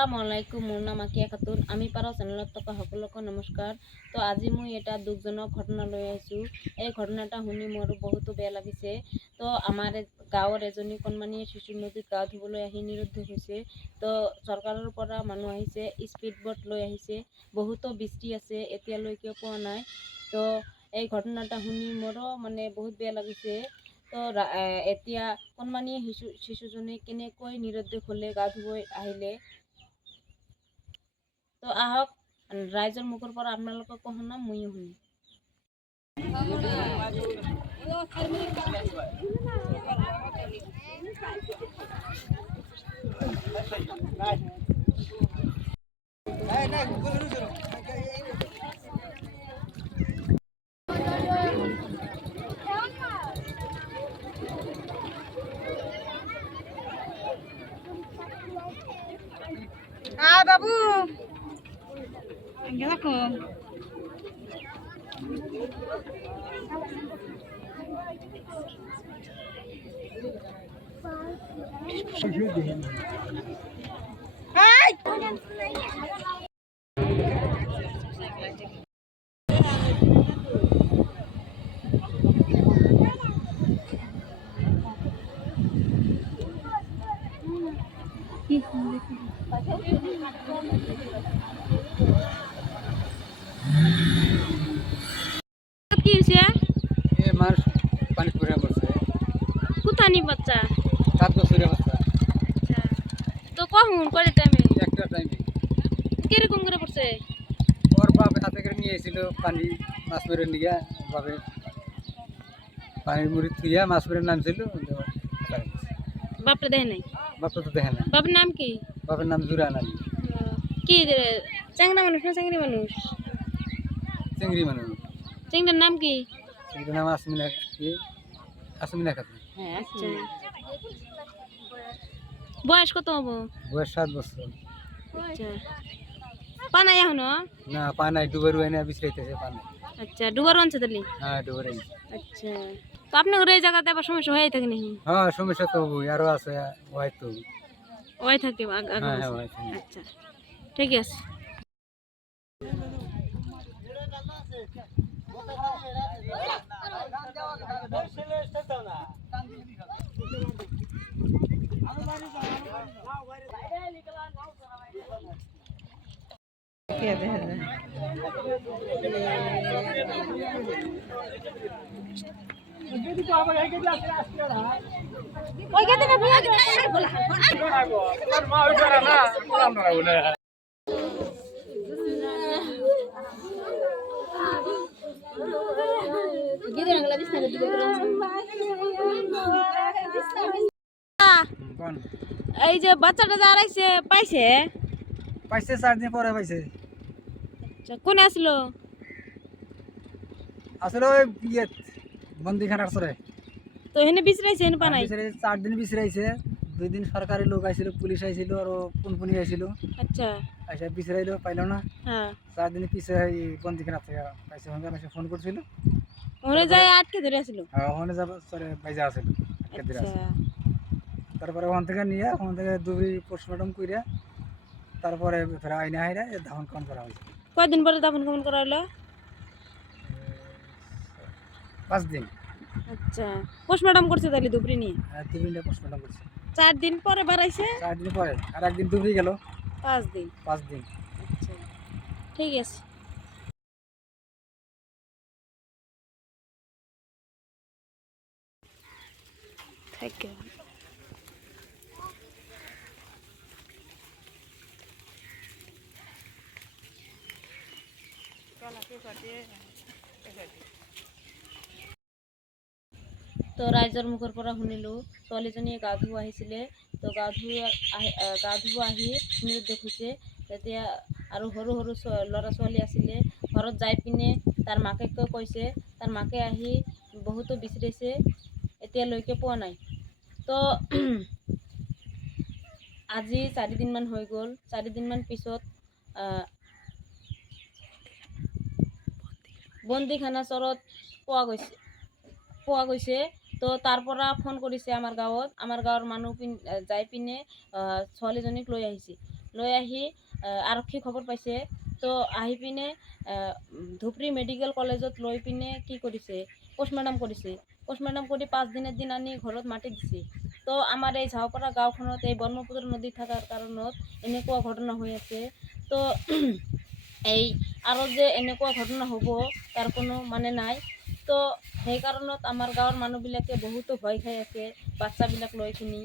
আসসালামু আলাইকুম। মোৰ নাম আকিয়া খাতুন। আমি পাৰা চেনেলত থকা সকলোকে নমস্কাৰ। তো আজি মই এটা দুখজনক ঘটনা লৈ আহিছোঁ। এই ঘটনাটা শুনি মোৰ বহুতো বেয়া লাগিছে। তো আমাৰ গাঁৱৰ এজনী কণমানি শিশু নদীত গা ধুবলৈ আহি নিৰুদ্ধ হৈছে। তো চৰকাৰৰ পৰা মানুহ আহিছে, স্পীড বোট লৈ আহিছে, বহুতো বৃষ্টি আছে, এতিয়ালৈকে পোৱা নাই। তো এই ঘটনাটা শুনি মোৰো মানে বহুত বেয়া লাগিছে। তো এতিয়া কণমানি শিশুজনী কেনেকৈ নিৰুদ্ধ হ'লে, গা ধুব আহিলে। তো আহক ৰাইজৰ মুখৰ পৰা আপোনালোকক শুনাম, ময়ো শুনিম। বাবু দেখো কি হয়েছে? মানুষ পানি পড়ে পড়ছে। কোথানি বাচ্চা? 7 বছরের বাচ্চা। তো কখন করে টাইমে? একটা টাইমে কিরকম করে পড়ছে? ওর বাপ হাতে করে নিয়ে এসেছিল পানি, মাছ মেরে নিয়ে বাপে পানির মুড়ি থুইয়া মাছ মেরে নামছিল। বাপরে দেয় নাই? বাপটা তো দেখে না। বাপের নাম কি? বাপের নাম জুরান আলী। কি চ্যাংড়া মানুষ না চ্যাংড়ি মানুষ? চিংড়ি মানুষ। চ্যাংড়ার নাম কি? চিংড়ির নাম আসমিনা খাতুন। আচ্ছা, বয়স কত হবো? বয়স 7 বছর। আচ্ছা, পানাই এখনো? না পানাই ডুবের হয় না, বিশ্রাইতেছে পানি। আচ্ছা, ডুবার আনছে তাহলে? হ্যাঁ ডুবের আনছে। আচ্ছা, তো আপনার এই জায়গাতে আবার সমস্যা হয়ে থাকে নাকি? হ্যাঁ সমস্যা তো হবই, আরো আছে হয়তো। ওই থাকে হ্যাঁ হ্যাঁ হয়তো। আচ্ছা, ঠিক আছে। এই যে বাচ্চাটা যা আইছে পাইছে? পাইছে 4 দিন পরে পাইছে। আচ্ছা, কোনে আসলো? আসলে ওই বন্দিখানার সরে তো এখানে বিচরাইছে, এখানে পানাই? 4 দিন বিছরাইছে। 2 দিন সরকারি লোক আইছিল, পুলিশ আইছিল আর পুনপুনি আইছিল। আচ্ছা, আইসা বিছরাইলো, পাইলো না। হ্যাঁ, 4 দিন পিছে এই বন্দিখানা থেকে পাইছে। ওখানে ফোন করছিল, ওখানে যাই আটকে ধরে আসলো? ওখানে যাব সরে বাইজা আছিল। আচ্ছা, তারপরে ওখান থেকে নিয়ে ওখান থেকে দুবরি পোস্টমর্টম কইরা তারপরে ফের আইনা হাইরা ধান কাম করা হয়েছে। কয়দিন পরে দাফন কাফন করা হলো? 5 দিন। আচ্ছা, পোস্টমর্টম করছে তাহলে দুপুরে নিয়ে? হ্যাঁ 2 দিন পোস্টমর্টম করছে। 4 দিন পরে বাড়াইছে? 4 দিন পরে আর একদিন দুবরি গেল। 5 দিন। 5 দিন। আচ্ছা, ঠিক আছে। Thank you. তো ৰাইজৰ মুখৰ পৰা শুনিলোঁ ছোৱালীজনীয়ে গা ধুব আহিছিলে। তো গা ধুব আহি নিৰুদ্ধ হৈছে। তেতিয়া আৰু সৰু সৰু ল'ৰা ছোৱালী আছিলে। ঘৰত যাই পিনে তাৰ মাকে কৈছে, তাৰ মাকে আহি বহুতো বিচাৰিছে, এতিয়ালৈকে পোৱা নাই। তো আজি 4 দিনমান হৈ গ'ল। 4 দিনমান পিছত বন্দিখানা চৰত পোৱা গৈছে। তো তাৰ পৰা ফোন কৰিছে আমাৰ গাঁৱৰ মানুহ যাই পিনে ছোৱালীজনীক লৈ আহিছে। লৈ আহি আৰক্ষী খবৰ পাইছে। তো আহি পিনে ধুবুৰী মেডিকেল কলেজত লৈ পিনে কি কৰিছে, পোষ্টমৰ্টম কৰিছে। পোষ্টমৰ্টম কৰি 5 দিনৰ দিন আনি ঘৰত মাতি দিছে। তো আমাৰ এই ঝাওপাৰা গাঁওখনত এই ব্ৰহ্মপুত্ৰ নদী থকাৰ কাৰণত এনেকুৱা ঘটনা হৈ আছে। তো এই আৰু যে এনেকুৱা ঘটনা হ'ব তাৰ কোনো মানে নাই। তো সেই কাৰণত আমাৰ গাঁৱৰ মানুহবিলাকে বহুতো ভয় খাই আছে বাচ্চাবিলাক লৈ কিনি।